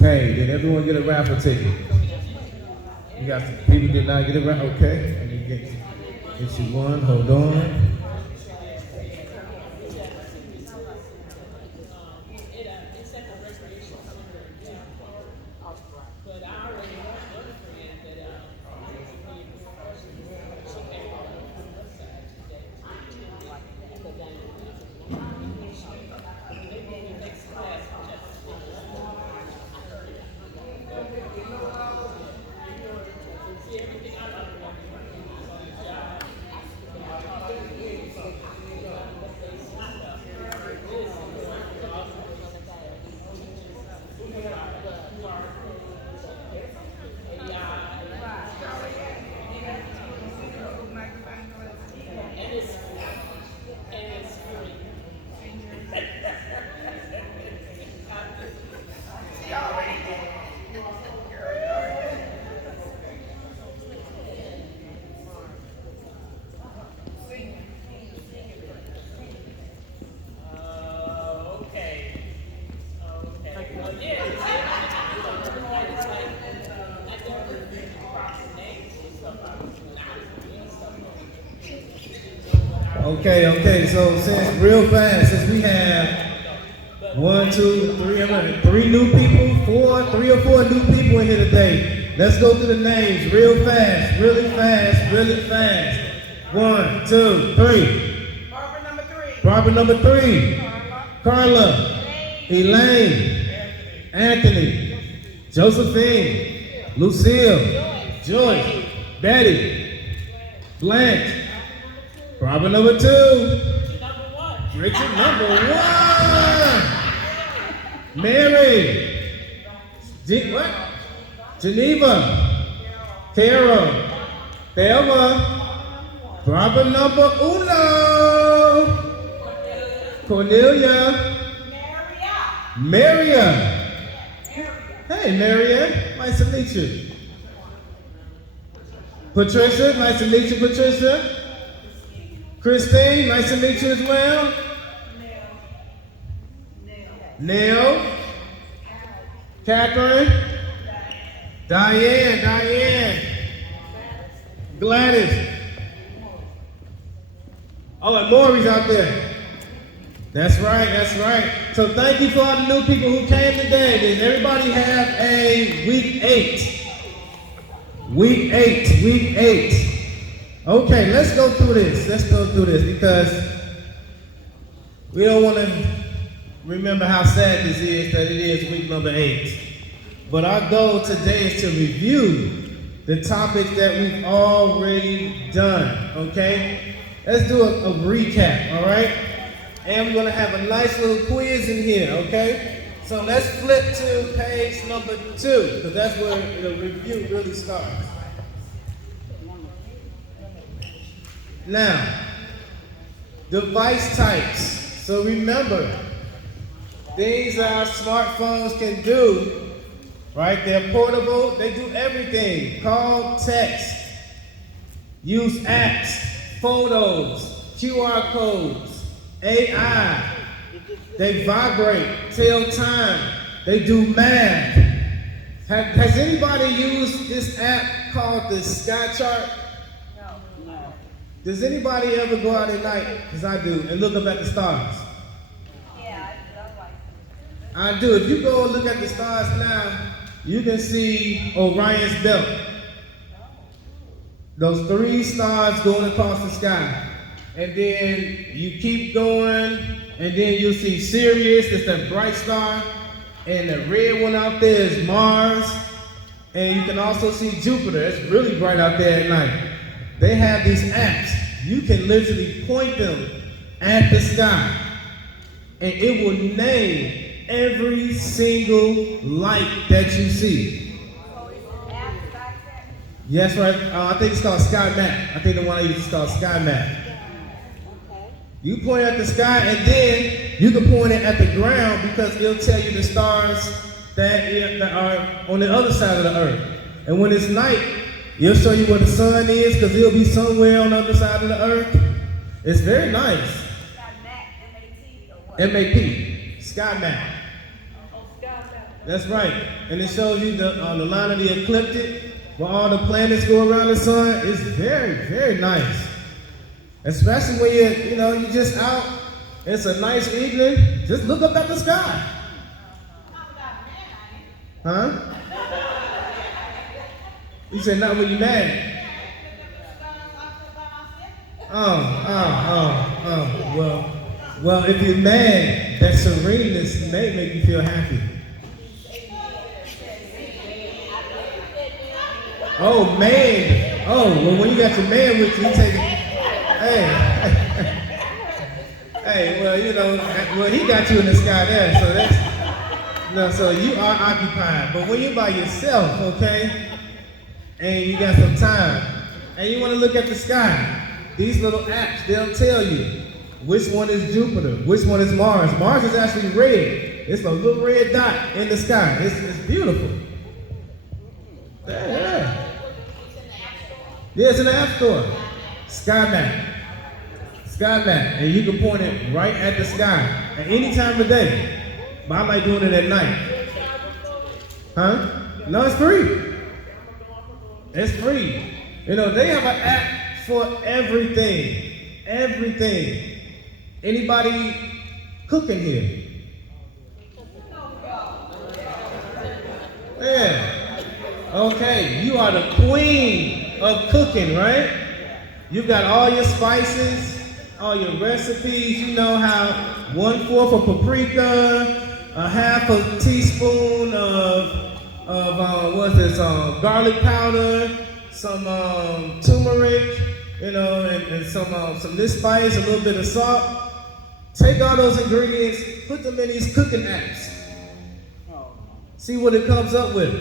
Okay, did everyone get a raffle ticket? You got some people did not get a raffle. Okay, let me get you one. Hold on. Okay, so since real fast, since we have one, two, three new people, three or four new people in here today, let's go through the names real fast, really fast, really fast. 1, 2, 3. Barbara number three. Carla. Elaine. Anthony. Josephine. Lucille. Joyce. Betty. Blanche. Barbara number 2. Richard number 1. Mary. What? Geneva. Carol. Thelma. Barbara number 1. Cornelia. Maria. Hey, Maria. Nice to meet you. Patricia. Nice to meet you, Patricia. Christine. Nice to meet you as well. Neil. Catherine. Diane. Gladys. Oh, and Lori's out there. That's right. So thank you for all the new people who came today. Does everybody have a week 8? Week 8. Okay, let's go through this because we don't want to remember how sad this is that it is week number 8. But our goal today is to review the topics that we've already done, okay? Let's do a recap, all right? And we're gonna have a nice little quiz in here, okay? So let's flip to page number 2, because that's where the review really starts. Now, device types. So remember, things that our smartphones can do, right? They're portable, they do everything. Call, text, use apps, photos, QR codes, AI. They vibrate, tell time, they do math. Has anybody used this app called the Sky Chart? No. Does anybody ever go out at night, as I do, and look up at the stars? Yeah, I like it. I do. If you go and look at the stars now, you can see Orion's belt. Those 3 stars going across the sky. And then you keep going, and then you'll see Sirius, that's that bright star. And the red one out there is Mars. And you can also see Jupiter. It's really bright out there at night. They have these apps. You can literally point them at the sky, and it will name every single light that you see. Yes, right. I think it's called Sky Map. I think the one I use is called Sky Map. You point at the sky, and then you can point it at the ground because it'll tell you the stars that are on the other side of the earth. And when it's night, it'll show you where the sun is because it'll be somewhere on the other side of the earth. It's very nice. Sky Map, M-A-T or what? M-A-P, Sky Map. Oh, Sky Map. That's right. And it shows you the line of the ecliptic, where all the planets go around the sun. It's very, very nice. Especially when you're just out. It's a nice evening. Just look up at the sky. Huh? You said not when you're mad. Well, if you're mad, that sereneness may make you feel happy. Oh, man. Oh, well, when you got your man with you, you take it. Hey, well, he got you in the sky there, so so you are occupied. But when you're by yourself, okay, and you got some time, and you want to look at the sky, these little apps, they'll tell you which one is Jupiter, which one is Mars. Mars is actually red. It's a little red dot in the sky. It's beautiful. Yeah. Yeah, it's in the App Store. Sky Map. And you can point it right at the sky at any time of day. But I like doing it at night. Huh? No, it's free. It's free. They have an app for everything. Everything. Anybody cooking here? Yeah. Okay, you are the queen of cooking, right? You've got all your spices, all your recipes. You know how 1/4 of paprika, a half a teaspoon of garlic powder, some turmeric, and some this spice, a little bit of salt. Take all those ingredients, put them in these cooking apps. See what it comes up with.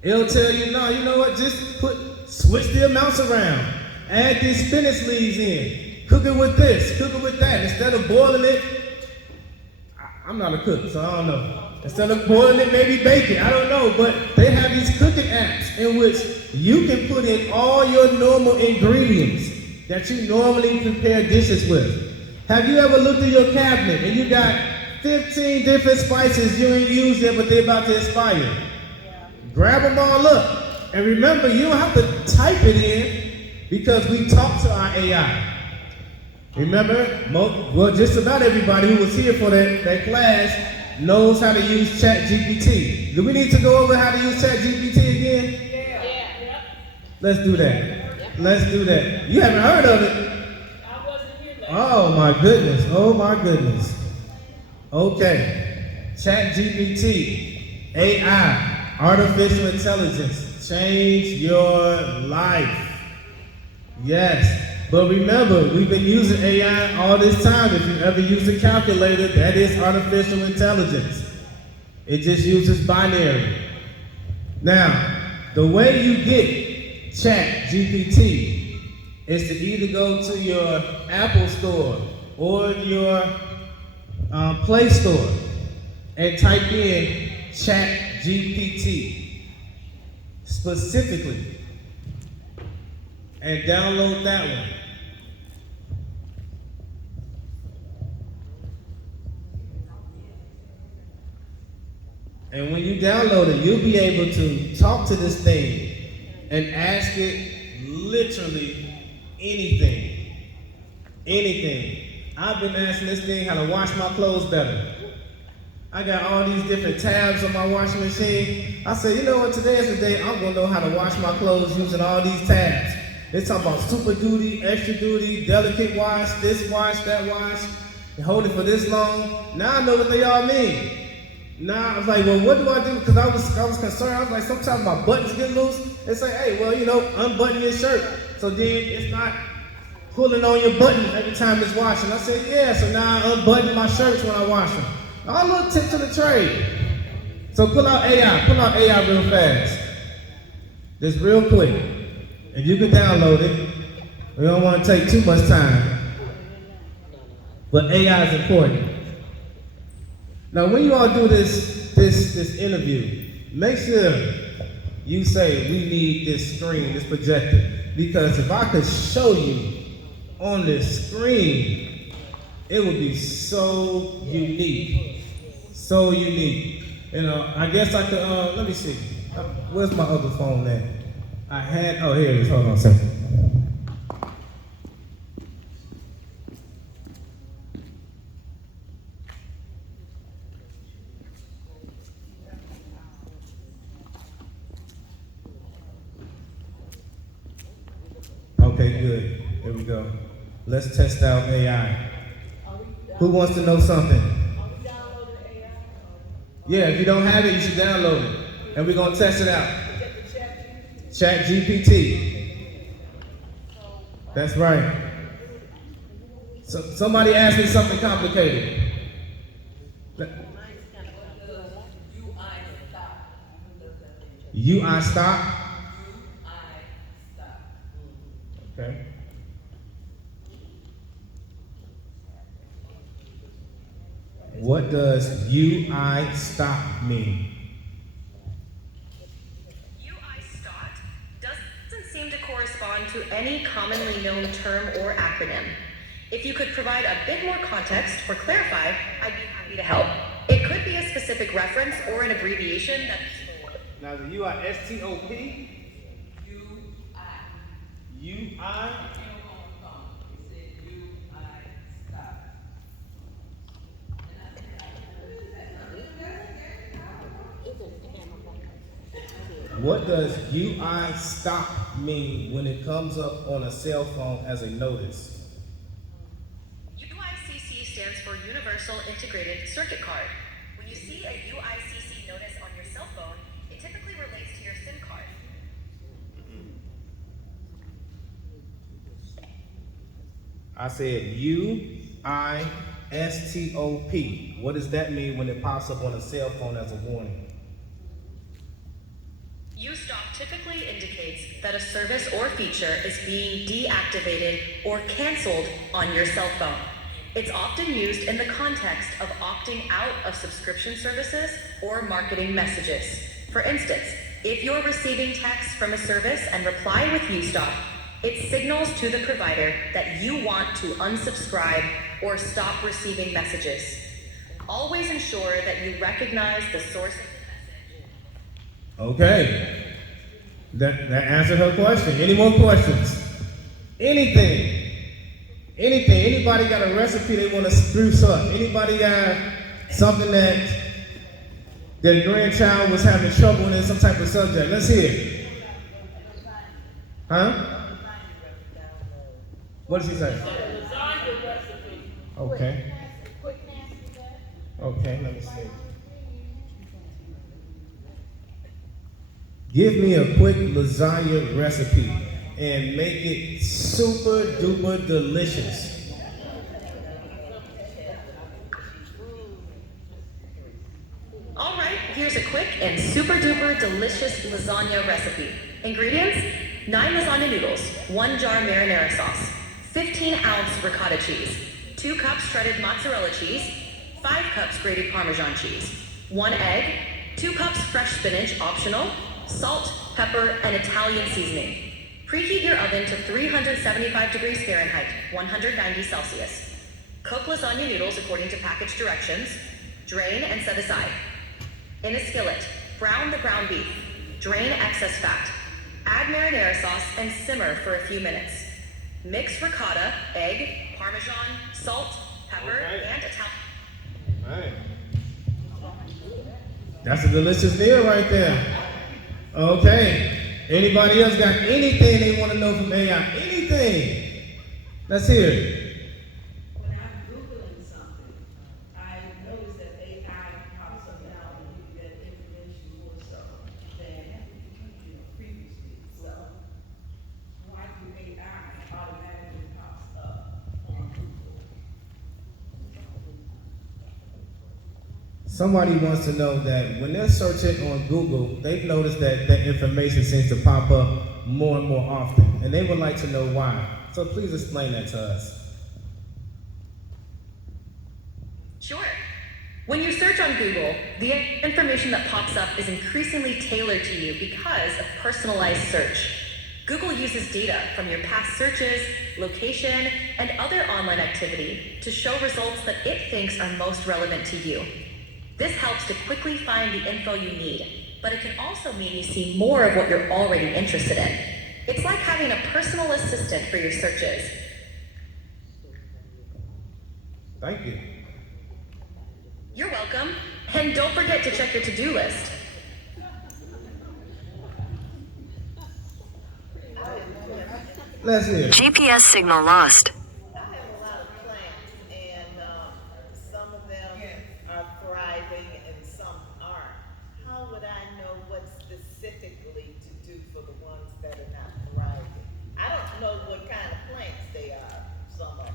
It'll tell you, no, you know what? Just switch the amounts around. Add these spinach leaves in. Cook it with this, cook it with that. Instead of boiling it, I'm not a cook, so I don't know. Instead of boiling it, maybe bake it. I don't know, but they have these cooking apps in which you can put in all your normal ingredients that you normally prepare dishes with. Have you ever looked at your cabinet and you got 15 different spices you ain't used yet, but they're about to expire? Yeah. Grab them all up. And remember, you don't have to type it in because we talk to our AI. Remember, just about everybody who was here for that class knows how to use ChatGPT. Do we need to go over how to use ChatGPT again? Yeah. Let's do that. Let's do that. You haven't heard of it? I wasn't here last. Oh my goodness. Okay. ChatGPT, AI, artificial intelligence, change your life. Yes. But remember, we've been using AI all this time. If you ever use a calculator, that is artificial intelligence. It just uses binary. Now, the way you get ChatGPT is to either go to your Apple Store or your Play Store and type in ChatGPT specifically and download that one. And when you download it, you'll be able to talk to this thing and ask it literally anything. Anything. I've been asking this thing how to wash my clothes better. I got all these different tabs on my washing machine. I said, you know what, today is the day I'm gonna know how to wash my clothes using all these tabs. It's talking about super duty, extra duty, delicate wash, this wash, that wash, and hold it for this long. Now I know what they all mean. Now I was like, well, what do I do? Because I was concerned. I was like, sometimes my buttons get loose. They say, hey, well, unbutton your shirt. So then it's not pulling on your button every time it's washing. I said, yeah, so now I unbutton my shirts when I wash them. All little tips of the trade. So pull out AI real fast. Just real quick. And you can download it. We don't want to take too much time. But AI is important. Now, when you all do this interview, make sure you say, we need this screen, this projector. Because if I could show you on this screen, it would be so unique. So unique. You know, I guess I could, let me see. Where's my other phone at? Oh, here it is. Hold on a second. Okay, good. There we go. Let's test out AI. Who wants to know something? Yeah, if you don't have it, you should download it. And we're going to test it out. Chat GPT. That's right. So, somebody asked me something complicated. UI stop? Okay. What does UI stop mean? UI stop doesn't seem to correspond to any commonly known term or acronym. If you could provide a bit more context or clarify, I'd be happy to help. It could be a specific reference or an abbreviation that... Now the UI, S-T-O-P? UI? What does UI stop mean when it comes up on a cell phone as a notice? UICC stands for Universal Integrated Circuit Card. When you see a UICC notice on your cell phone, it typically relates to your SIM card. I said U-I-S-T-O-P. What does that mean when it pops up on a cell phone as a warning? U-Stop typically indicates that a service or feature is being deactivated or canceled on your cell phone. It's often used in the context of opting out of subscription services or marketing messages. For instance, if you're receiving text from a service and reply with U-Stop, it signals to the provider that you want to unsubscribe or stop receiving messages. Always ensure that you recognize the source of Okay. That answered her question. Any more questions? Anything? Anybody got a recipe they want to spruce up? Anybody got something that their grandchild was having trouble in some type of subject? Let's hear it. Huh? What did she say? Okay. Okay, let me see. Give me a quick lasagna recipe and make it super duper delicious. All right, here's a quick and super duper delicious lasagna recipe. Ingredients: 9 lasagna noodles, 1 jar marinara sauce, 15-ounce ricotta cheese, 2 cups shredded mozzarella cheese, 5 cups grated Parmesan cheese, 1 egg, 2 cups fresh spinach, optional, salt, pepper, and Italian seasoning. Preheat your oven to 375 degrees Fahrenheit, 190 Celsius. Cook lasagna noodles according to package directions. Drain and set aside. In a skillet, brown the ground beef. Drain excess fat. Add marinara sauce and simmer for a few minutes. Mix ricotta, egg, Parmesan, salt, pepper, and Italian. All right. That's a delicious meal right there. Okay. Anybody else got anything they want to know from AI? Anything? Let's hear it. When I'm Googling something, I notice that AI pops up now and gives you that information more so than previously. So why do AI automatically pops up on Google? Somebody wants to know that when they're searching on Google, they've noticed that that information seems to pop up more and more often, and they would like to know why. So please explain that to us. Sure. When you search on Google, the information that pops up is increasingly tailored to you because of personalized search. Google uses data from your past searches, location, and other online activity to show results that it thinks are most relevant to you. This helps to quickly find the info you need, but it can also mean you see more of what you're already interested in. It's like having a personal assistant for your searches. Thank you. You're welcome. And don't forget to check your to-do list. Let's hear it. GPS signal lost. I have a lot of plants, and some of them are thriving and some aren't. How would I know what specifically to do for the ones that are not thriving? I don't know what kind of plants they are, some of them.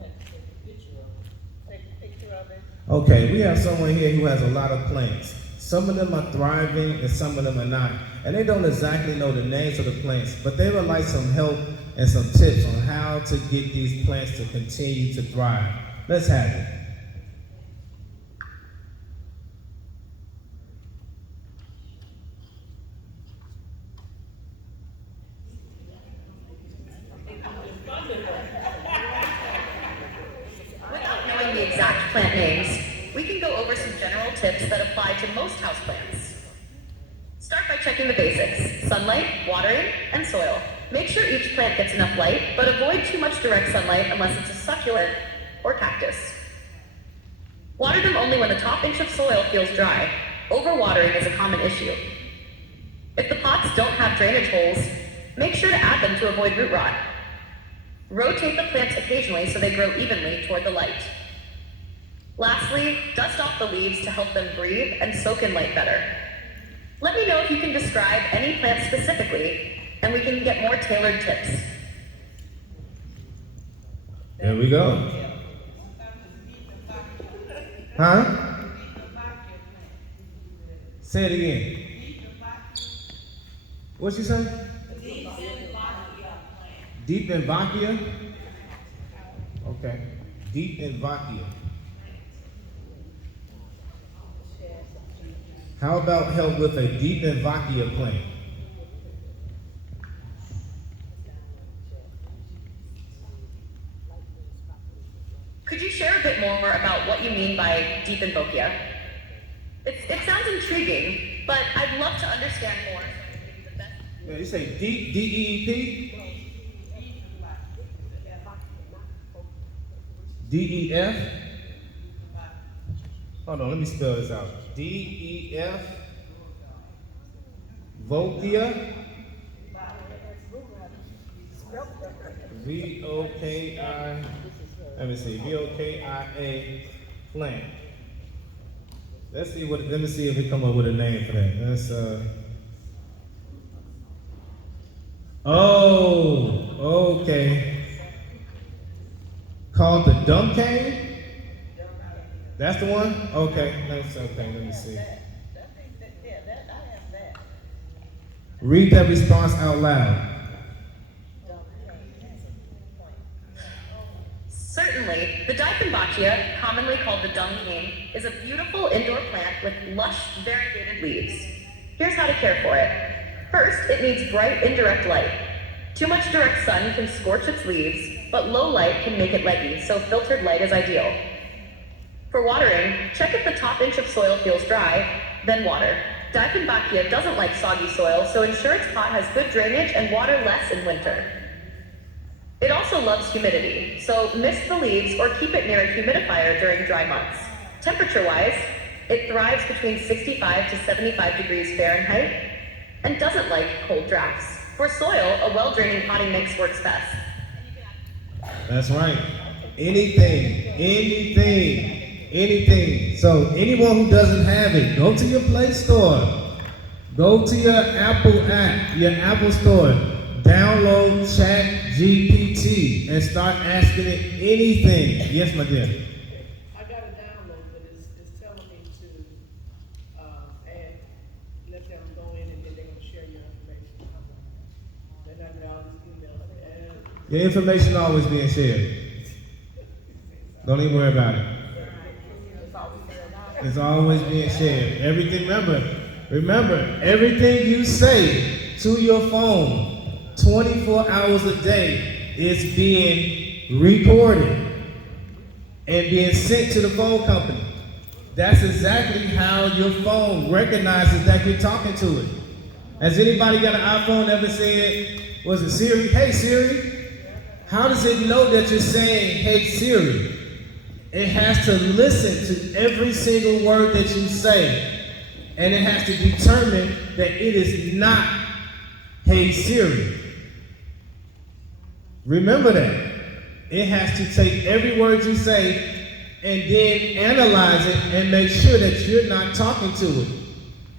You have to take a picture of it. Take a picture of it? Okay, we have someone here who has a lot of plants. Some of them are thriving and some of them are not. And they don't exactly know the names of the plants, but they would like some help and some tips on how to get these plants to continue to thrive. Let's have it. Without knowing the exact plant names, we can go over some general tips that apply to most houseplants. Start by checking the basics: sunlight, watering, and soil. Make sure each plant gets enough light, but avoid too much direct sunlight unless it's a succulent or cactus. Water them only when the top inch of soil feels dry. Overwatering is a common issue. If the pots don't have drainage holes, make sure to add them to avoid root rot. Rotate the plants occasionally so they grow evenly toward the light. Lastly, dust off the leaves to help them breathe and soak in light better. Let me know if you can describe any plant specifically, and we can get more tailored tips. There we go. Huh? Say it again. What'd you say? Deep in Vakia? Okay. Deep in Vakia. How about help with a deep in Vakia plant? Could you share a bit more about what you mean by deep in Vokia? It sounds intriguing, but I'd love to understand more. Yeah, you say deep, D-E-E-P? D-E-F? Hold on, let me spell this out. D-E-F? Vokia? V-O-K-I, let me see, V-O-K-I-A plant. Let me see if we come up with a name for that. That's, oh, okay. Called the dump cane? That's the one? Okay, that's okay, let me see. Read that response out loud. Certainly, the Dieffenbachia, commonly called the dung cane, is a beautiful indoor plant with lush, variegated leaves. Here's how to care for it. First, it needs bright, indirect light. Too much direct sun can scorch its leaves, but low light can make it leggy, so filtered light is ideal. For watering, check if the top inch of soil feels dry, then water. Dieffenbachia doesn't like soggy soil, so ensure its pot has good drainage and water less in winter. It also loves humidity, so mist the leaves or keep it near a humidifier during dry months. Temperature-wise, it thrives between 65 to 75 degrees Fahrenheit and doesn't like cold drafts. For soil, a well-draining potting mix works best. That's right. Anything. So anyone who doesn't have it, go to your Play Store. Go to your Apple app, your Apple Store. Download ChatGPT and start asking it anything. Yes, my dear. I got a download, but it's telling me to add, let them go in and then they're gonna share your information. Then I get all these emails. Your information always being shared. Don't even worry about it. It's always being shared. Everything, remember, everything you say to your phone 24 hours a day is being recorded and being sent to the phone company. that's exactly how your phone recognizes that you're talking to it. Has anybody got an iPhone ever said, was it Siri? Hey Siri. How does it know that you're saying, hey Siri? It has to listen to every single word that you say. And it has to determine that it is not, hey Siri. Remember that. It has to take every word you say and then analyze it and make sure that you're not talking to it.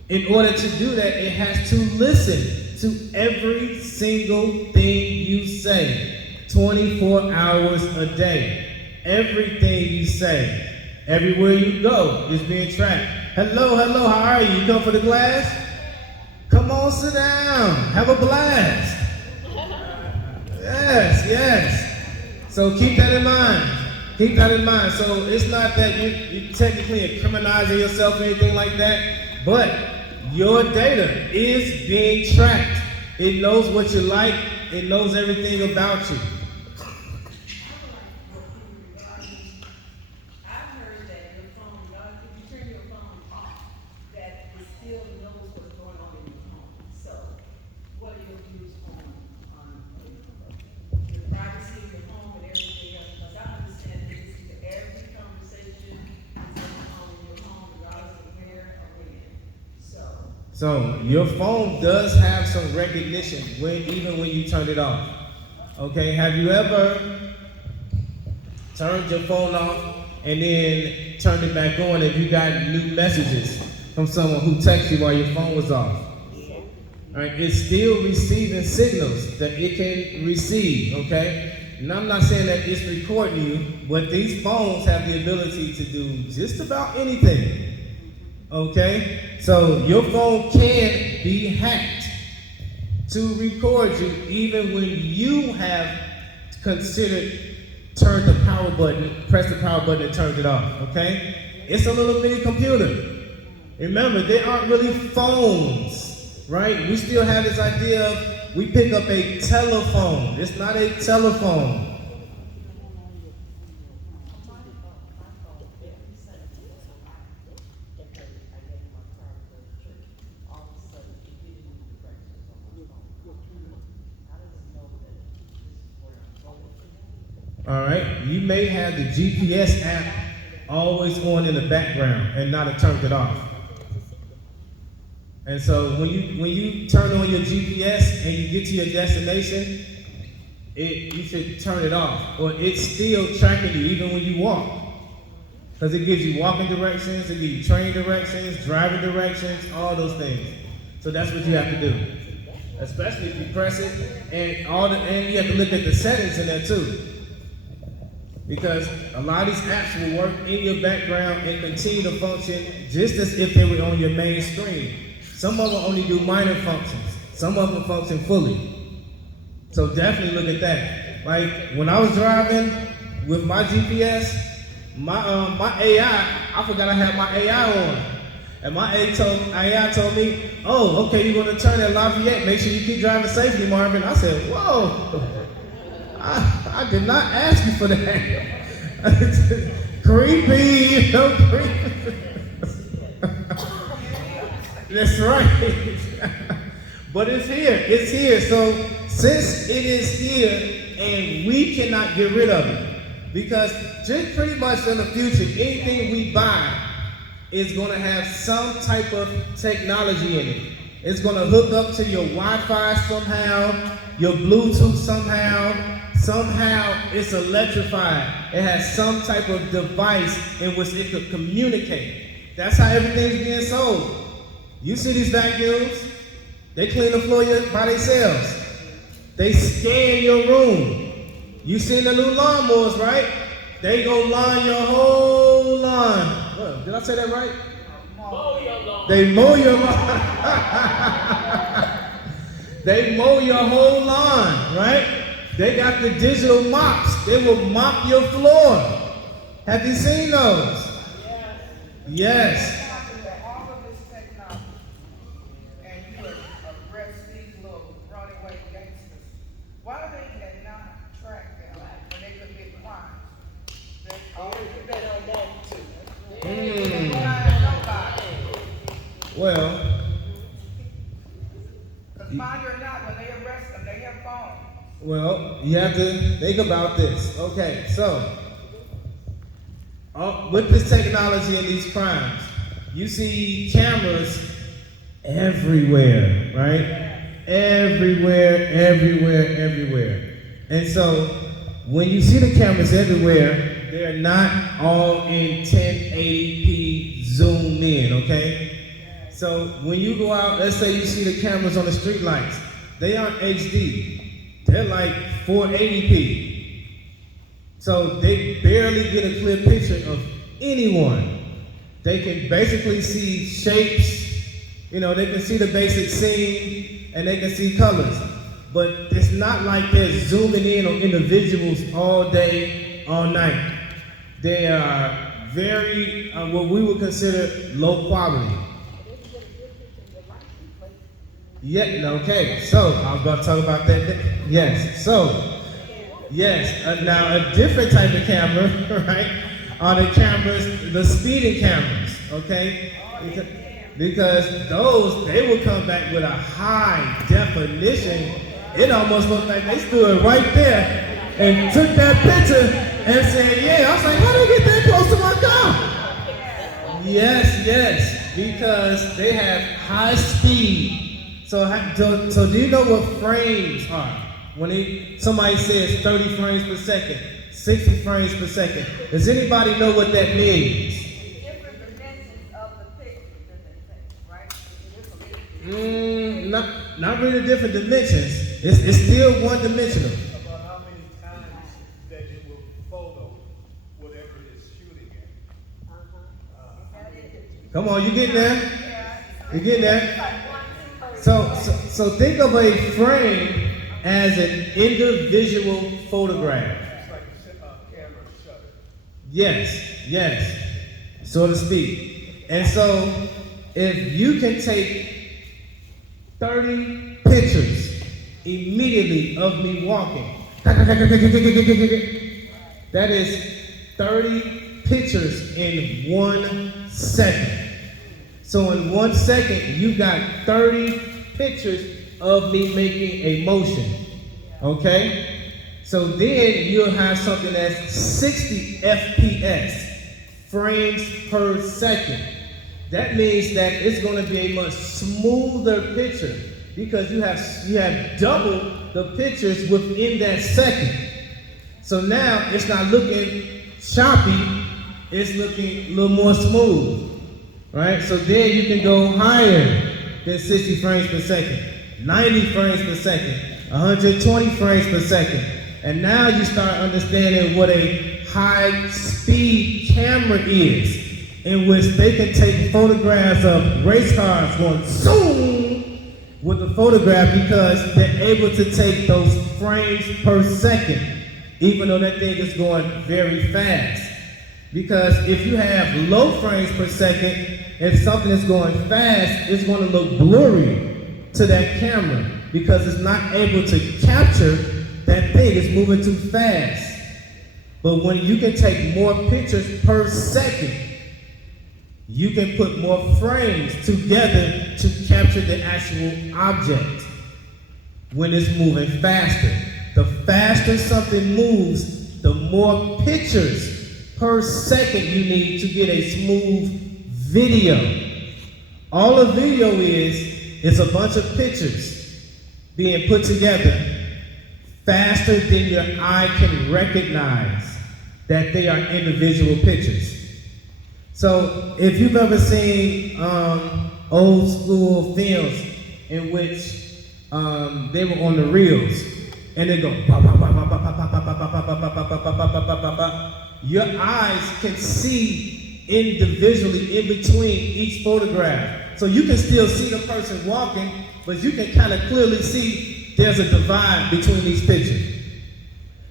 In order to do that, it has to listen to every single thing you say. 24 hours a day. Everything you say. Everywhere you go is being tracked. Hello, how are you? You come for the class? Come on, sit down. Have a blast. Yes. So keep that in mind. Keep that in mind. So it's not that you're technically incriminating yourself or anything like that, but your data is being tracked. It knows what you like. It knows everything about you. I've heard that your phone, if you turn your phone off, that it still knows what's going on in your home. So, what are your views on the privacy of your home and everything else? Because I understand that this is every conversation is on your home, regardless of where or when. So your phone does have some recognition even when you turn it off. Okay, have you ever turned your phone off and then turned it back on and you got new messages from someone who texted you while your phone was off? All right, it's still receiving signals that it can receive, okay? And I'm not saying that it's recording you, but these phones have the ability to do just about anything. Okay? So your phone can be hacked to record you even when you have considered press the power button and turned it off. Okay? It's a little mini computer. Remember, they aren't really phones, right? We still have this idea of we pick up a telephone. It's not a telephone. All right, you may have the GPS app always on in the background and not have turned it off. And so when you turn on your GPS and you get to your destination, you should turn it off, or it's still tracking you even when you walk. Because it gives you walking directions, it gives you train directions, driving directions, all those things. So that's what you have to do. Especially if you press it, and you have to look at the settings in there too. Because a lot of these apps will work in your background and continue to function just as if they were on your main screen. Some of them only do minor functions. Some of them function fully. So definitely look at that. Like when I was driving with my GPS, my AI, I forgot I had my AI on. And my AI told me, oh, okay, you're going to turn at Lafayette. Make sure you keep driving safely, Marvin. I said, whoa. I did not ask you for that. Creepy, creepy. That's right. But it's here. So since it is here and we cannot get rid of it, because just pretty much in the future, anything we buy is going to have some type of technology in it. It's going to hook up to your Wi-Fi somehow, your Bluetooth somehow. Somehow it's electrified. It has some type of device in which it could communicate. That's how everything's being sold. You see these vacuums? They clean the floor by themselves. They scan your room. You seen the new lawnmowers, right? They go line your whole lawn. What, did I say that right? Mow your lawn. They mow your lawn. They mow your whole lawn, right? They got the digital mops. They will mop your floor. Have you seen those? Yes. All of this technology, and you arrest these little runaway gangsters. Why they had not tracked them when they commit crimes? Oh, you bet on that too. What I Mind or not, when they arrest them, they have phones. Well, you have to think about this. Okay, so with this technology and these crimes, you see cameras everywhere, right? Everywhere, everywhere, everywhere. And so when you see the cameras everywhere, they're not all in 1080p zoomed in, okay? So when you go out, let's say you see the cameras on the street lights, they aren't HD. They're like 480p. So they barely get a clear picture of anyone. They can basically see shapes, you know, they can see the basic scene, and they can see colors. But it's not like they're zooming in on individuals all day, all night. They are very, what we would consider low quality. Yeah, okay, so I was about to talk about that. Yes, so, yes, now a different type of camera, right, are the cameras, the speeding cameras, okay? Because those, they will come back with a high definition. It almost looked like they stood right there and took that picture and said, yeah. I was like, how did they get that close to my car? Yes, because they have high speed. So do you know what frames are? When somebody says 30 frames per second, 60 frames per second, does anybody know what that means? Different dimensions of the picture, right? Not really different dimensions. It's still one dimensional. About how many times that it will photo whatever it is shooting at. Come on, you getting there? You getting there? So think of a frame as an individual photograph. It's like a camera shutter. Yes, so to speak. And so if you can take 30 pictures immediately of me walking, that is 30 pictures in 1 second. So in 1 second, you got 30 pictures of me making a motion, okay? So then you'll have something that's 60 FPS, frames per second. That means that it's going to be a much smoother picture because you have double the pictures within that second. So now it's not looking choppy, it's looking a little more smooth, right? So then you can go higher than 60 frames per second, 90 frames per second, 120 frames per second. And now you start understanding what a high-speed camera is, in which they can take photographs of race cars going zoom with the photograph because they're able to take those frames per second, even though that thing is going very fast. Because if you have low frames per second, if something is going fast, it's going to look blurry to that camera because it's not able to capture that thing. It's moving too fast. But when you can take more pictures per second, you can put more frames together to capture the actual object when it's moving faster. The faster something moves, the more pictures per second you need to get a smooth video. All a video is a bunch of pictures being put together faster than your eye can recognize that they are individual pictures. So if you've ever seen old school films in which they were on the reels and they go your eyes can see individually in between each photograph. So you can still see the person walking, but you can kind of clearly see there's a divide between these pictures.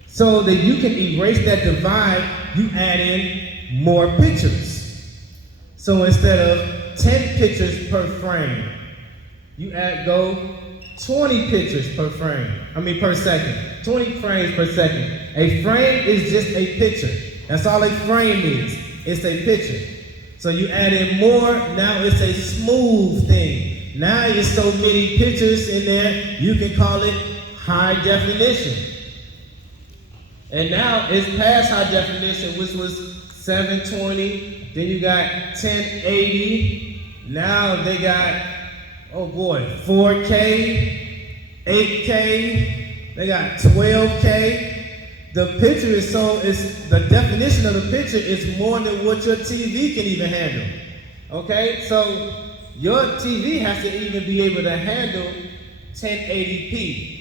So that you can erase that divide, you add in more pictures. So instead of 10 pictures per frame, you go 20 pictures per second. 20 frames per second. A frame is just a picture. That's all a frame is. It's a picture. So you add in more, now it's a smooth thing. Now there's so many pictures in there, you can call it high definition. And now it's past high definition, which was 720. Then you got 1080. Now they got, oh boy, 4K, 8K. They got 12K. The picture is the definition of the picture is more than what your TV can even handle. Okay, so your TV has to even be able to handle 1080p.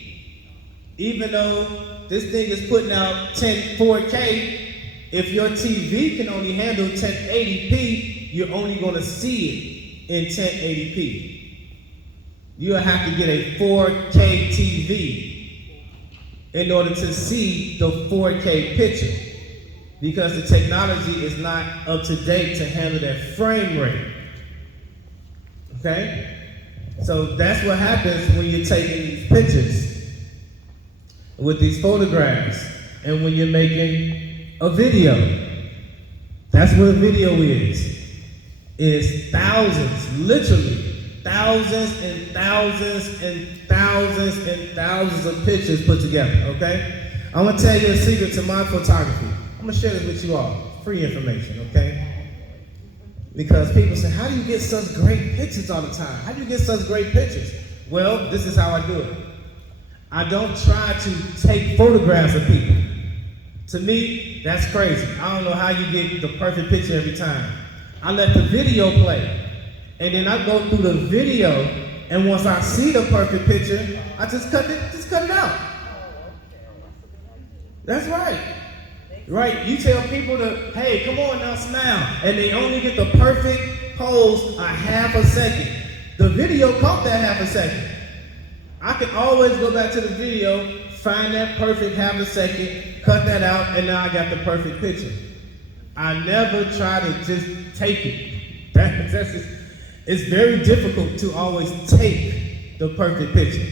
Even though this thing is putting out 4K, if your TV can only handle 1080p, you're only going to see it in 1080p. You'll have to get a 4K TV in order to see the 4K picture, because the technology is not up to date to handle that frame rate. Okay? So that's what happens when you're taking these pictures with these photographs and when you're making a video. That's what a video is. It's thousands, literally thousands and thousands and thousands and thousands of pictures put together, okay? I'm gonna tell you a secret to my photography. I'm gonna share this with you all, free information, okay? Because people say, how do you get such great pictures all the time? How do you get such great pictures? Well, this is how I do it. I don't try to take photographs of people. To me, that's crazy. I don't know how you get the perfect picture every time. I let the video play. And then I go through the video, and once I see the perfect picture, I just cut it out. That's right. Right, you tell people to, hey, come on now, smile. And they only get the perfect pose a half a second. The video caught that half a second. I can always go back to the video, find that perfect half a second, cut that out, and now I got the perfect picture. I never try to just take it. That's just, it's very difficult to always take the perfect picture.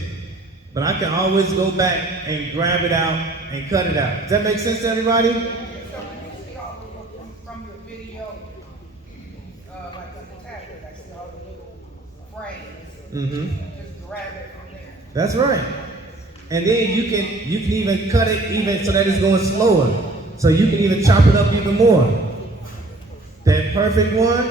But I can always go back and grab it out and cut it out. Does that make sense to everybody? So when you see all from your video, like on the tablet, I see all the little frames. Just grab it from there. That's right. And then you can even cut it even so that it's going slower. So you can even chop it up even more. That perfect one,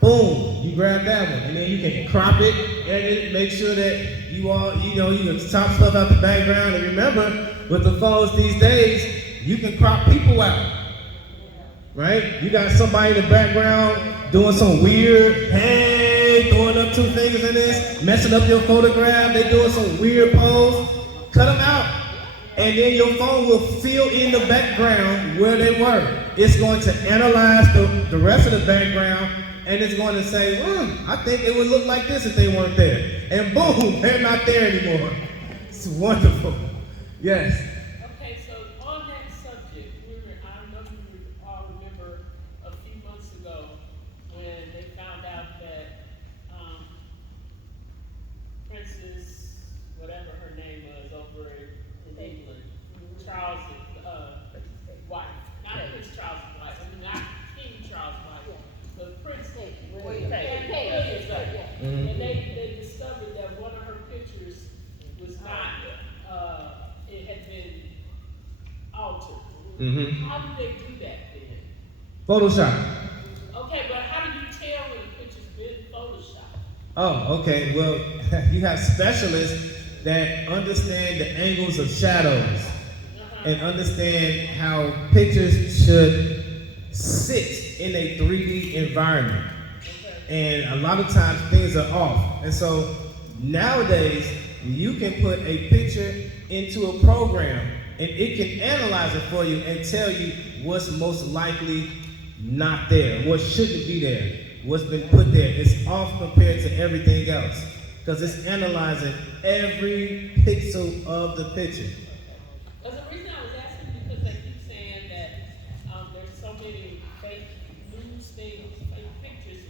boom, you grab that one. And then you can crop it and then make sure that you can chop stuff out the background. And remember, with the phones these days, you can crop people out. Right? You got somebody in the background doing some weird, hey, throwing up two fingers in this, messing up your photograph, they doing some weird pose. Cut them out. And then your phone will fill in the background where they were. It's going to analyze the rest of the background, and it's going to say, I think it would look like this if they weren't there. And boom, they're not there anymore. It's wonderful. Yes. Okay, so on that subject, I know you all remember a few months ago when they found out that Princess, whatever her name was, over in England, Charles' wife, not Prince Charles' wife, not King Charles' wife, but Prince William's wife. And they discovered that one of her pictures was not, it had been altered. How do they do that then? Photoshop. Okay, but how do you tell when a picture's been photoshopped? Oh, okay. Well, you have specialists that understand the angles of shadows and understand how pictures should sit in a 3D environment. And a lot of times things are off. And so nowadays, you can put a picture into a program and it can analyze it for you and tell you what's most likely not there, what shouldn't be there, what's been put there. It's off compared to everything else because it's analyzing every pixel of the picture. Because the reason I was asking because they keep saying that there's so many fake news things, fake pictures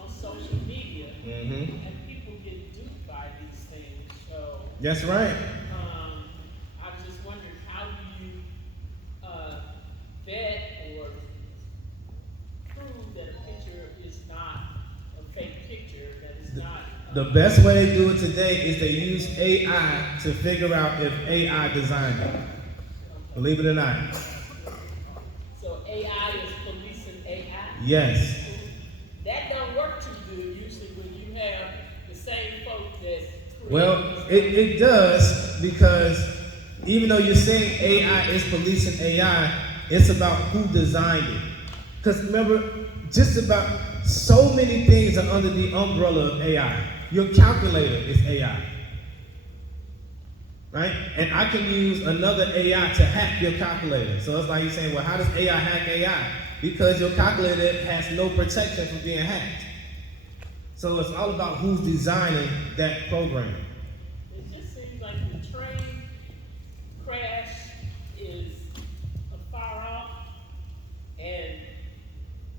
on social media, and people get duped by these things. So That's right. I just wondered how do you vet or prove that a picture is not a fake picture, that it's not. The best way they do it today is they use AI to figure out if AI designed it. Believe it or not. So AI is policing AI? Yes. That don't work too good usually when you have the same folk that's creating. Well, it does, because even though you're saying AI is policing AI, it's about who designed it. Because remember, just about so many things are under the umbrella of AI. Your calculator is AI. Right? And I can use another AI to hack your calculator. So it's like you're saying, well, how does AI hack AI? Because your calculator has no protection from being hacked. So it's all about who's designing that program. It just seems like the train crash is a far off, and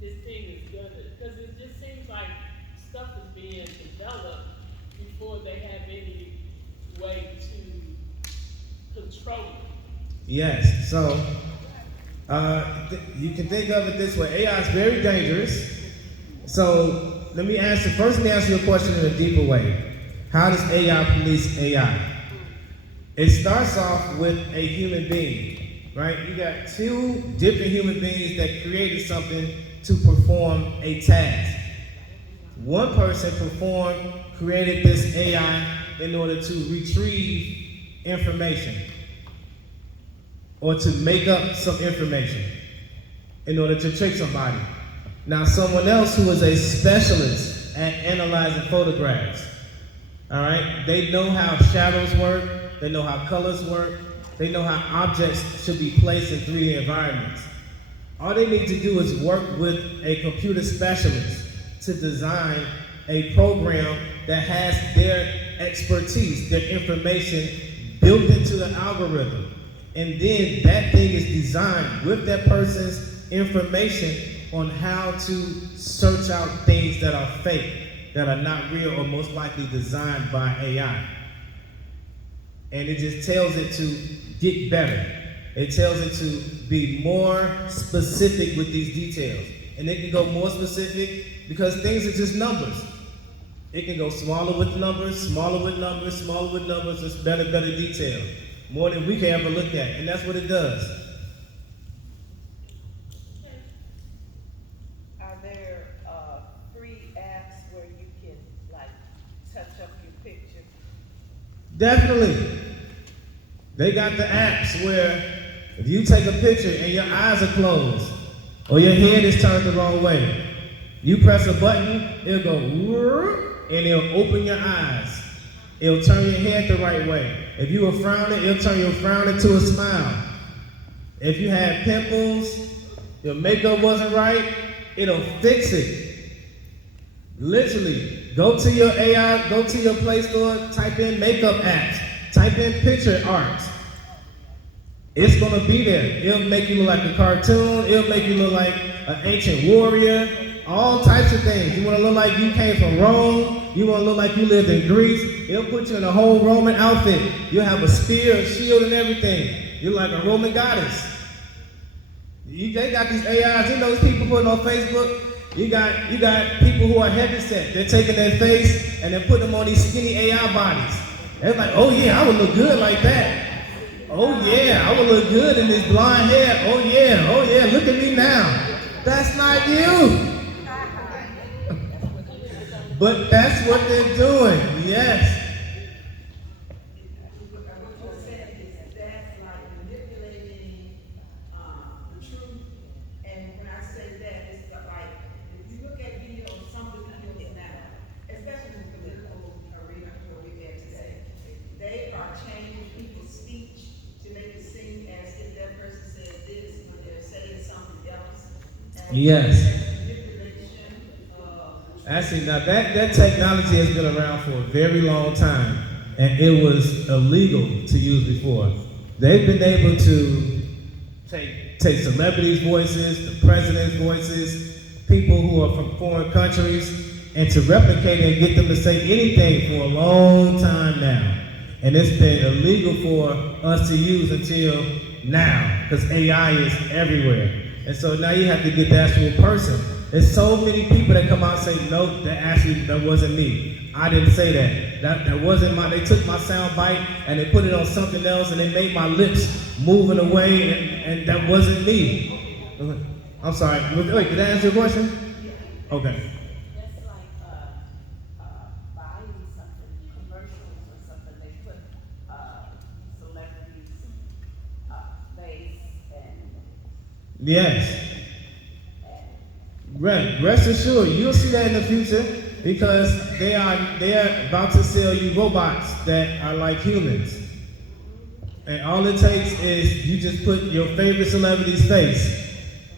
this thing is gonna, because it just seems like stuff is being developed before they have any way to control it. Yes, so you can think of it this way. AI is very dangerous. So let me answer your question in a deeper way. How does AI police AI? It starts off with a human being, right? You got two different human beings that created something to perform a task. One person created this AI in order to retrieve information or to make up some information in order to trick somebody. Now, someone else who is a specialist at analyzing photographs, all right? They know how shadows work, they know how colors work, they know how objects should be placed in 3D environments. All they need to do is work with a computer specialist to design a program that has their expertise, their information built into the algorithm. And then that thing is designed with that person's information on how to search out things that are fake, that are not real, or most likely designed by AI. And it just tells it to get better. It tells it to be more specific with these details. And it can go more specific because things are just numbers. It can go smaller with numbers, smaller with numbers, smaller with numbers, just better detail. More than we can ever look at. And that's what it does. Are there free apps where you can like touch up your picture? Definitely. They got the apps where if you take a picture and your eyes are closed or your head is turned the wrong way, you press a button, it'll go and it'll open your eyes. It'll turn your head the right way. If you were frowning, it'll turn your frown into a smile. If you had pimples, your makeup wasn't right, it'll fix it. Literally, go to your AI, go to your Play Store, type in makeup apps, type in picture art. It's gonna be there. It'll make you look like a cartoon, it'll make you look like an ancient warrior, all types of things. You wanna look like you came from Rome, you wanna look like you lived in Greece, it'll put you in a whole Roman outfit. You'll have a spear, a shield, and everything. You're like a Roman goddess. They got these AIs, you know those people putting on Facebook? You got people who are heavy set. They're taking their face and they're putting them on these skinny AI bodies. They're like, oh yeah, I would look good like that. Oh yeah, I would look good in this blonde hair. Oh yeah, look at me now. That's not you. But that's what they're doing, yes. What I'm saying is that's like manipulating the truth. And when I say that, it's like, if you look at videos, some of the videos now, especially in the political arena where we're at today, they are changing people's speech to make it seem as if that person said this when they're saying something else. And Yes. that's manipulation of Actually, now that technology has been around for a very long time, and it was illegal to use before. They've been able to take celebrities' voices, the president's voices, people who are from foreign countries, and to replicate and get them to say anything for a long time now. And it's been illegal for us to use until now, because AI is everywhere. And so now you have to get the actual person. There's so many people that come out and say, no, that wasn't me. I didn't say that. That wasn't my, they took my sound bite and they put it on something else and they made my lips move in a way and that wasn't me. I'm sorry, wait, did I answer your question? Okay. That's like, buying something, commercials or something, they put, celebrities, face and, Yes. Rest assured, you'll see that in the future because they are about to sell you robots that are like humans. And all it takes is you just put your favorite celebrity's face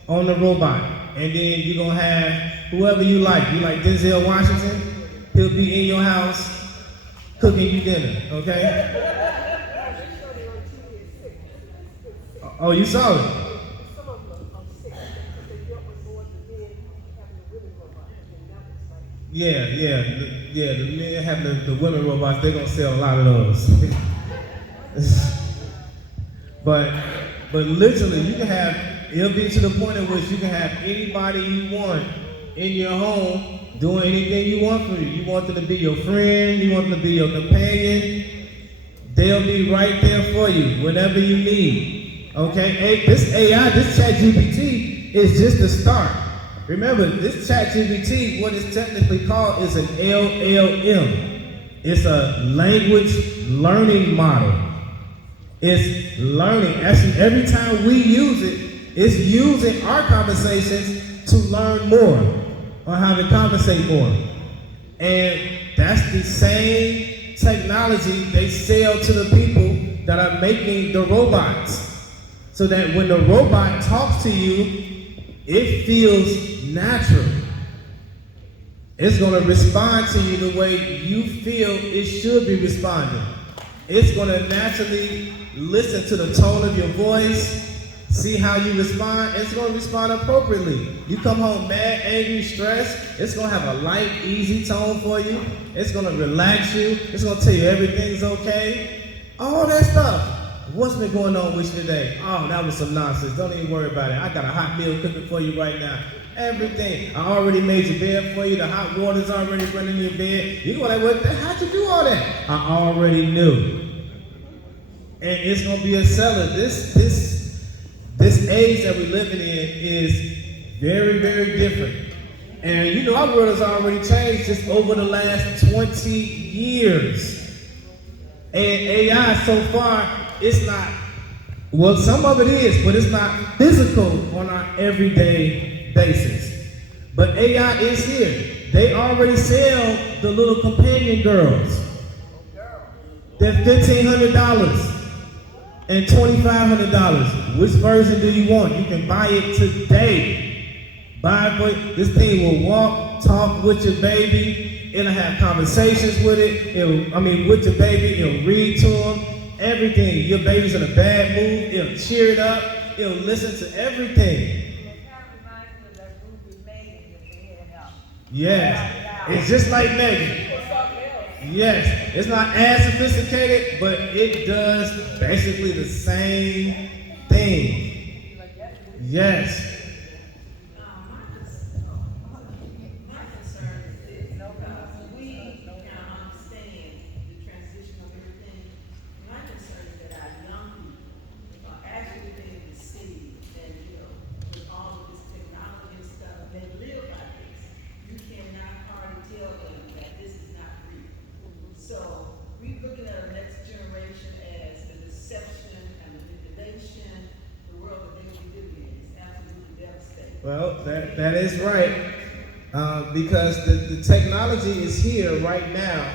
on the robot. And then you're gonna have whoever you like. You like Denzel Washington, he'll be in your house cooking you dinner, okay? Oh, you saw it? Some of them are sick, because they dealt with more than men having the women robots, and that was like, Yeah, the men have the women robots, they're gonna sell a lot of those. But literally, you can have, it'll be to the point at which you can have anybody you want in your home doing anything you want for you. You want them to be your friend, you want them to be your companion. They'll be right there for you, whatever you need. Okay? This AI, this ChatGPT is just the start. Remember, this ChatGPT, what it's technically called is an LLM. It's a language learning model. It's learning. Actually, every time we use it, it's using our conversations to learn more on how to conversate more. And that's the same technology they sell to the people that are making the robots. So that when the robot talks to you, it feels natural. It's going to respond to you the way you feel it should be responding. It's going to naturally listen to the tone of your voice, see how you respond. It's going to respond appropriately. You come home mad, angry, stressed, it's going to have a light, easy tone for you. It's going to relax you. It's going to tell you everything's okay. All that stuff. What's been going on with you today? Oh, that was some nonsense. Don't even worry about it. I got a hot meal cooking for you right now. Everything. I already made your bed for you. The hot water's already running in your bed. You go like, what? How'd you do all that? I already knew. And it's gonna be a seller. This age that we're living in is very, very different. And you know, our world has already changed just over the last 20 years. And AI so far, it's not, well, some of it is, but it's not physical on our everyday basis. But AI is here. They already sell the little companion girls. They're $1,500 and $2,500. Which version do you want? You can buy it today. Buy it, this thing will walk, talk with your baby. It'll have conversations with it. With your baby. It'll read to them. Everything. Your baby's in a bad mood. It'll cheer it up. It'll listen to everything. Yes. It's just like Megan. Yes. It's not as sophisticated, but it does basically the same thing. Yes. My concern is this, we kind of understand the transition of everything. My concern is that our young people are actually being deceived and, with all of this technology and stuff, they live by this. You cannot hardly tell them that this is not real. So we're looking at our next generation as the deception and manipulation, the world that they will be living in is absolutely devastating. Well, that is right. Because the technology is here right now.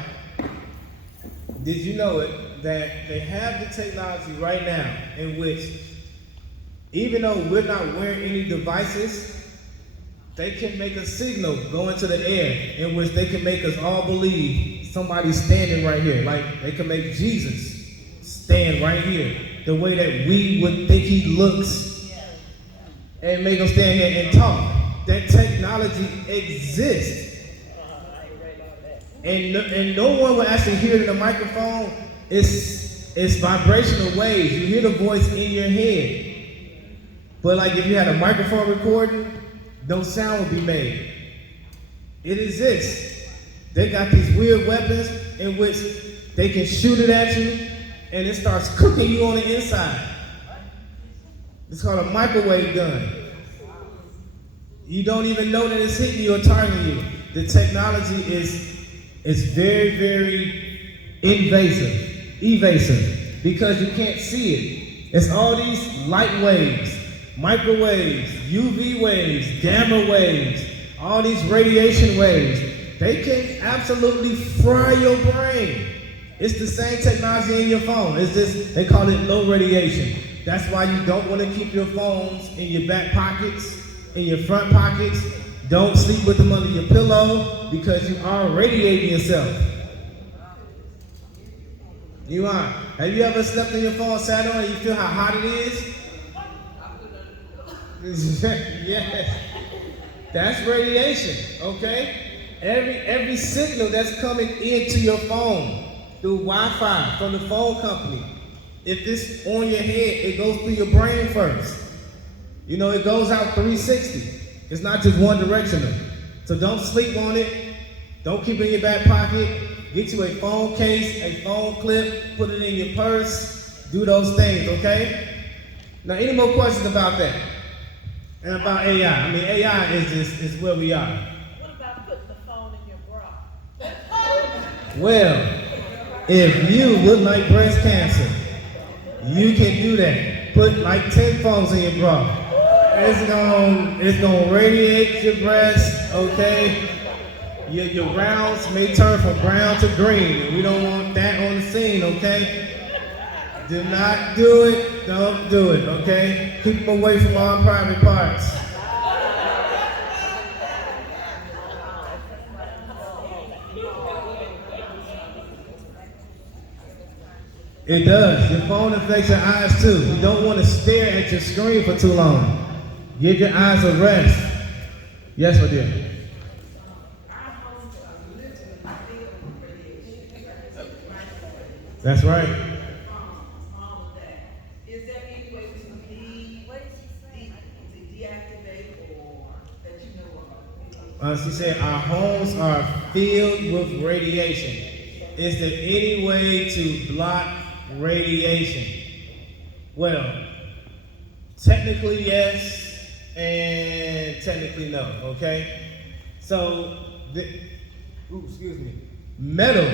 Did you know it? That they have the technology right now in which, even though we're not wearing any devices, they can make a signal go into the air in which they can make us all believe somebody's standing right here. Like they can make Jesus stand right here the way that we would think he looks and make him stand here and talk. That technology exists. And no one will actually hear it in the microphone. It's vibrational waves. You hear the voice in your head. But like if you had a microphone recording, no sound would be made. It exists. They got these weird weapons in which they can shoot it at you and it starts cooking you on the inside. It's called a microwave gun. You don't even know that it's hitting you or targeting you. The technology is very, very evasive, because you can't see it. It's all these light waves, microwaves, UV waves, gamma waves, all these radiation waves. They can absolutely fry your brain. It's the same technology in your phone. It's just, they call it low radiation. That's why you don't want to keep your phones in your back pockets, in your front pockets. Don't sleep with them under your pillow, because you are radiating yourself. You are. Have you ever slept on your phone, sat on it, and you feel how hot it is? Yes. That's radiation, okay? Every signal that's coming into your phone through Wi-Fi from the phone company, if it's on your head, it goes through your brain first. You know, it goes out 360. It's not just one directional. So don't sleep on it. Don't keep it in your back pocket. Get you a phone case, a phone clip, put it in your purse. Do those things, okay? Now, any more questions about that? And about AI? I mean, AI is where we are. What about putting the phone in your bra? Well, if you look like breast cancer, you can do that. Put like 10 phones in your bra. It's gonna radiate your breast, okay? Your rounds may turn from brown to green. We don't want that on the scene, okay? Do not do it. Don't do it, okay? Keep them away from our private parts. It does. Your phone affects your eyes too. You don't want to stare at your screen for too long. Give your eyes a rest. Yes, my dear. That's right. Is there any way to deactivate or that you know of? She said our homes are filled with radiation. Is there any way to block radiation? Well, technically yes, and technically no, okay? So, metal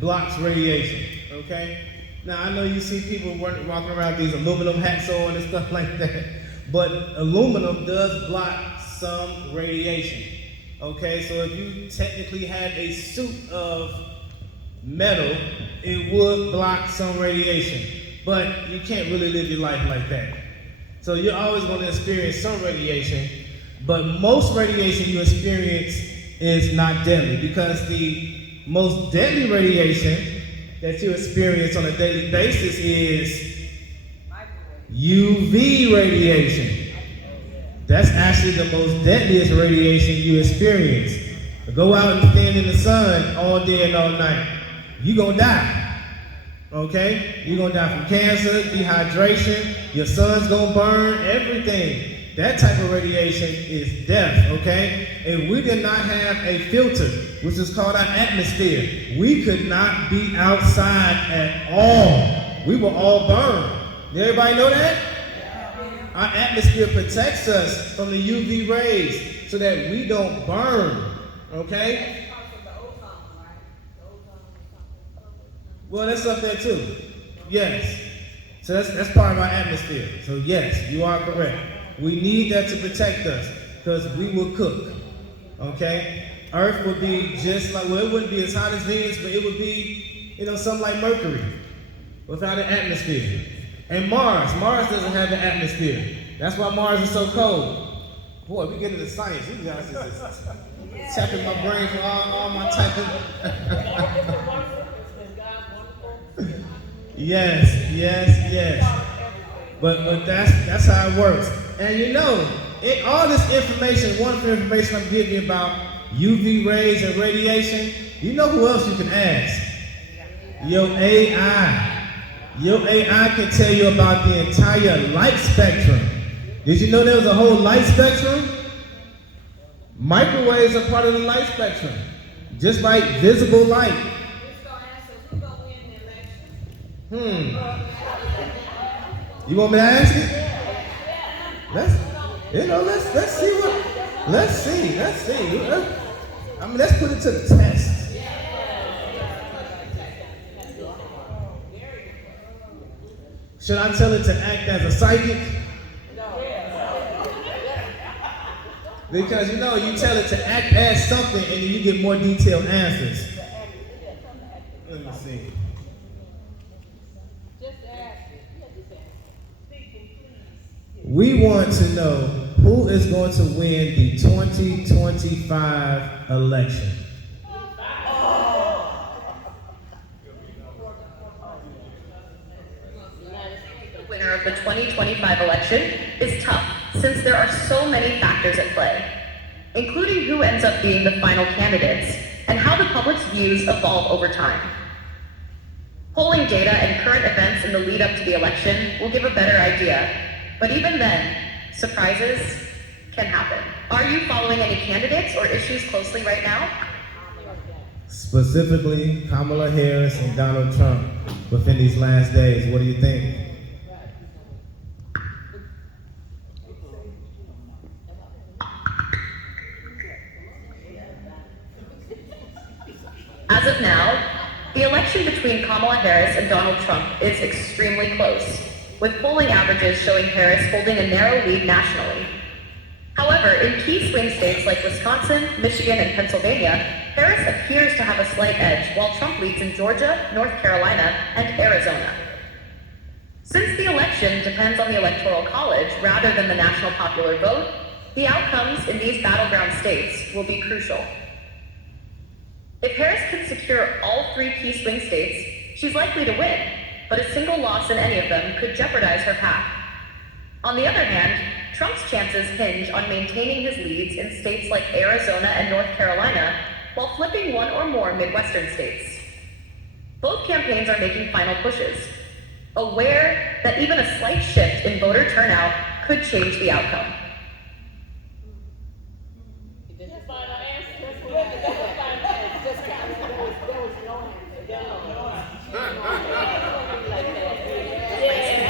blocks radiation, okay? Now, I know you see people walking around with these aluminum hats on and stuff like that, but aluminum does block some radiation, okay? So if you technically had a suit of metal, it would block some radiation, but you can't really live your life like that. So you're always going to experience some radiation, but most radiation you experience is not deadly, because the most deadly radiation that you experience on a daily basis is UV radiation. That's actually the most deadliest radiation you experience. Go out and stand in the sun all day and all night. You're going to die. Okay? You're going to die from cancer, dehydration, your sun's going to burn, everything. That type of radiation is death, okay? And we did not have a filter, which is called our atmosphere. We could not be outside at all. We were all burned. Did everybody know that? Our atmosphere protects us from the UV rays so that we don't burn, okay? Well, that's up there too. Yes. So that's part of our atmosphere. So yes, you are correct. We need that to protect us, because we will cook. Okay? Earth would be just like, well, it wouldn't be as hot as Venus, but it would be, something like Mercury without an atmosphere. And Mars doesn't have an atmosphere. That's why Mars is so cold. Boy, we get into science. You guys are just tapping my brain for all my typing. Yes. But that's how it works. And all this information, wonderful information I'm giving you about UV rays and radiation, you know who else you can ask? Your AI. Your AI can tell you about the entire light spectrum. Did you know there was a whole light spectrum? Microwaves are part of the light spectrum. Just like visible light. It's gonna ask us who gonna win the election. You want me to ask it? Let's see what. Let's see. I mean, let's put it to the test. Should I tell it to act as a psychic? Because you tell it to act as something and then you get more detailed answers. Let me see. We want to know who is going to win the 2025 election. The winner of the 2025 election is tough since there are so many factors at play, including who ends up being the final candidates and how the public's views evolve over time. Polling data and current events in the lead up to the election will give a better idea, but even then, surprises can happen. Are you following any candidates or issues closely right now? Specifically, Kamala Harris and Donald Trump within these last days. What do you think? As of now, the election between Kamala Harris and Donald Trump is extremely close, with polling averages showing Harris holding a narrow lead nationally. However, in key swing states like Wisconsin, Michigan, and Pennsylvania, Harris appears to have a slight edge, while Trump leads in Georgia, North Carolina, and Arizona. Since the election depends on the Electoral College rather than the national popular vote, the outcomes in these battleground states will be crucial. If Harris can secure all 3 key swing states, she's likely to win, but a single loss in any of them could jeopardize her path. On the other hand, Trump's chances hinge on maintaining his leads in states like Arizona and North Carolina, while flipping one or more Midwestern states. Both campaigns are making final pushes, aware that even a slight shift in voter turnout could change the outcome.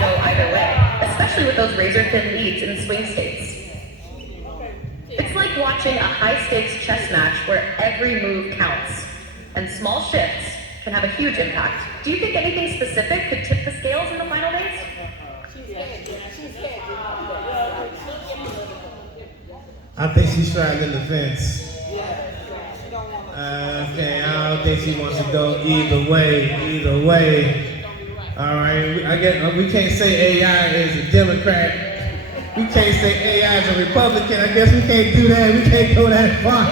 Go either way, especially with those razor-thin leads in swing states. It's like watching a high-stakes chess match where every move counts, and small shifts can have a huge impact. Do you think anything specific could tip the scales in the final days? I think she's straddling the fence. Okay, I don't think she wants to go either way. All right, I guess we can't say AI is a Democrat. We can't say AI is a Republican. I guess we can't do that. We can't go that far.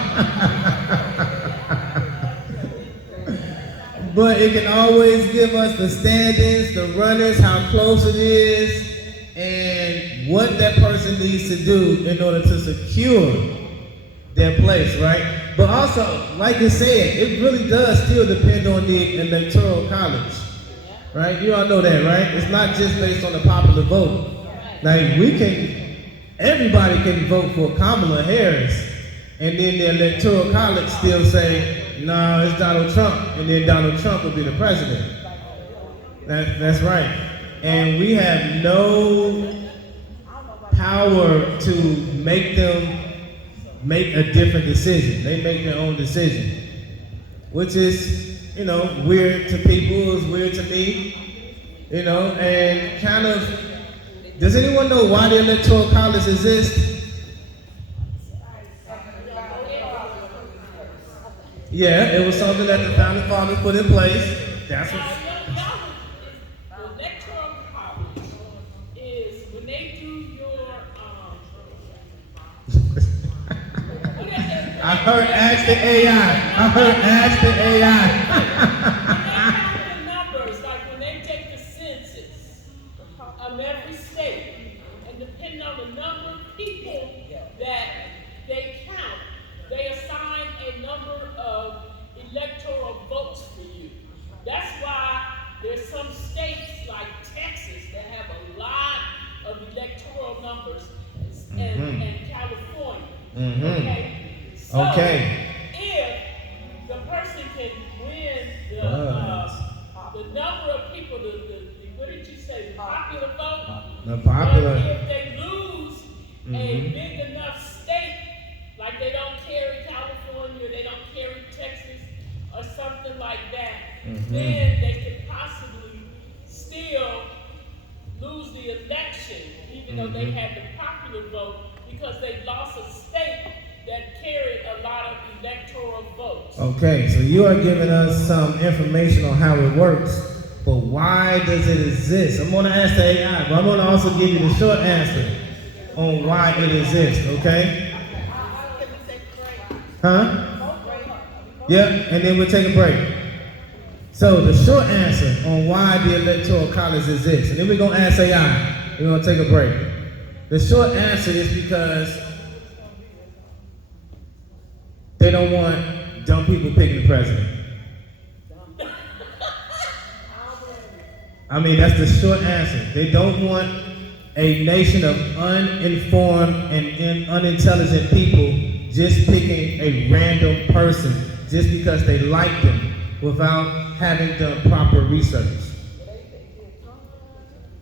But it can always give us the standings, the runners, how close it is, and what that person needs to do in order to secure their place, right? But also, like I said, it really does still depend on the Electoral College, right? You all know that, right? It's not just based on the popular vote. Like, everybody can vote for Kamala Harris, and then the Electoral College still say, no, it's Donald Trump, and then Donald Trump will be the president. That's right. And we have no power to make them make a different decision. They make their own decision, which is, weird to people, it's weird to me, and kind of, does anyone know why the Electoral College exists? Yeah, it was something that the founding fathers put in place. That's what. The Electoral College is when they do your I heard ask the AI. the numbers, like when they take the census of every state, and depending on the number of people that they count, they assign a number of electoral votes for you. That's why there's some states like Texas that have a lot of electoral numbers, and California. Okay? So, Okay. if the person The popular. But if they lose a Mhm. big enough state, like they don't carry California, they don't carry Texas, or something like that, then they could possibly still lose the election, even though they had the popular vote, because they lost a state that carried a lot of electoral votes. Okay, so you are giving us some information on how it works, but why does it exist? I'm going to ask the AI, but I'm going to also give you the short answer on why it exists, okay? Huh? Yeah, and then we'll take a break. So the short answer on why the Electoral College exists, and then we're going to ask AI. We're going to take a break. The short answer is because they don't want dumb people picking the president. I mean, that's the short answer. They don't want a nation of uninformed and unintelligent people just picking a random person just because they like them without having done proper research.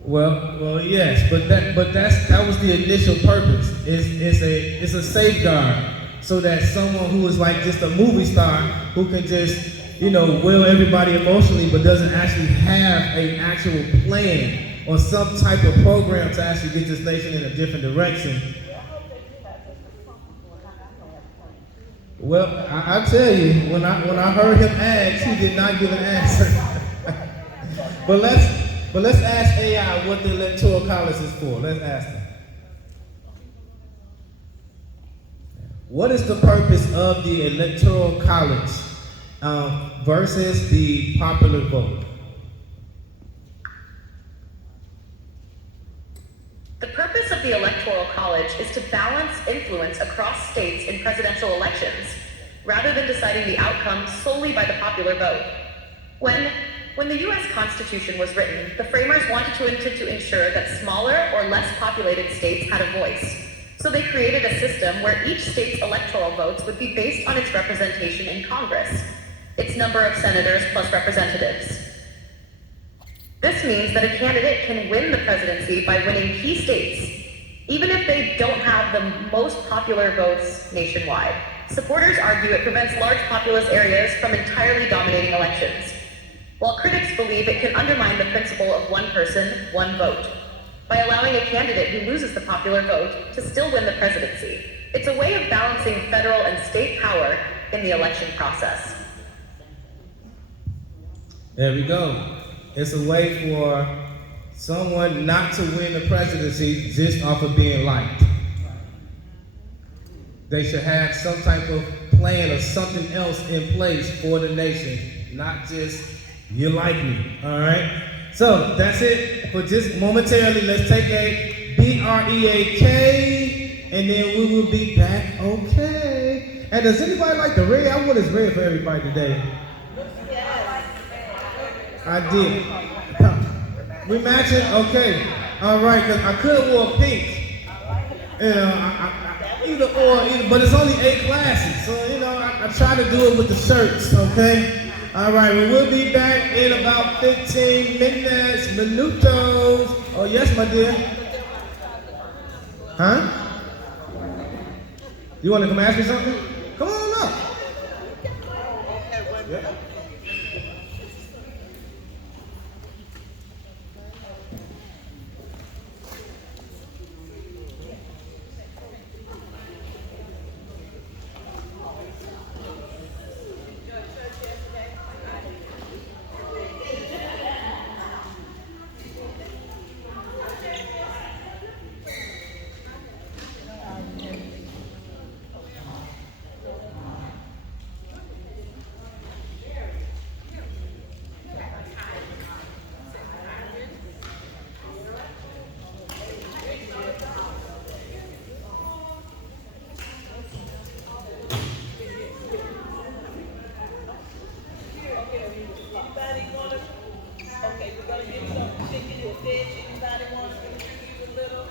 Well, yes, but that was the initial purpose. It's a safeguard so that someone who is like just a movie star who can just will everybody emotionally, but doesn't actually have an actual plan or some type of program to actually get this nation in a different direction. Well, I tell you, when I heard him ask, he did not give an answer. But let's ask AI what the Electoral College is for. Let's ask them. What is the purpose of the Electoral College versus the popular vote? The purpose of the Electoral College is to balance influence across states in presidential elections, rather than deciding the outcome solely by the popular vote. When the U.S. Constitution was written, the framers wanted to ensure that smaller or less populated states had a voice. So they created a system where each state's electoral votes would be based on its representation in Congress, its number of senators plus representatives. This means that a candidate can win the presidency by winning key states, even if they don't have the most popular votes nationwide. Supporters argue it prevents large populous areas from entirely dominating elections, while critics believe it can undermine the principle of one person, one vote, by allowing a candidate who loses the popular vote to still win the presidency. It's a way of balancing federal and state power in the election process. There we go. It's a way for someone not to win the presidency just off of being liked. They should have some type of plan or something else in place for the nation, not just, you like me, all right? So that's it for just momentarily. Let's take a break, and then we will be back, okay? And does anybody like the red? I want this red for everybody today. I did. We matching? Okay. All right, because I could have wore pink. Either, but it's only 8 classes. So, I try to do it with the shirts, okay? All right, well, we'll be back in about 15 minutes, minutos. Oh, yes, my dear. Huh? You want to come ask me something? Come on up. Yeah. Okay, we're gonna give some chicken or fish. Anybody want to contribute a little?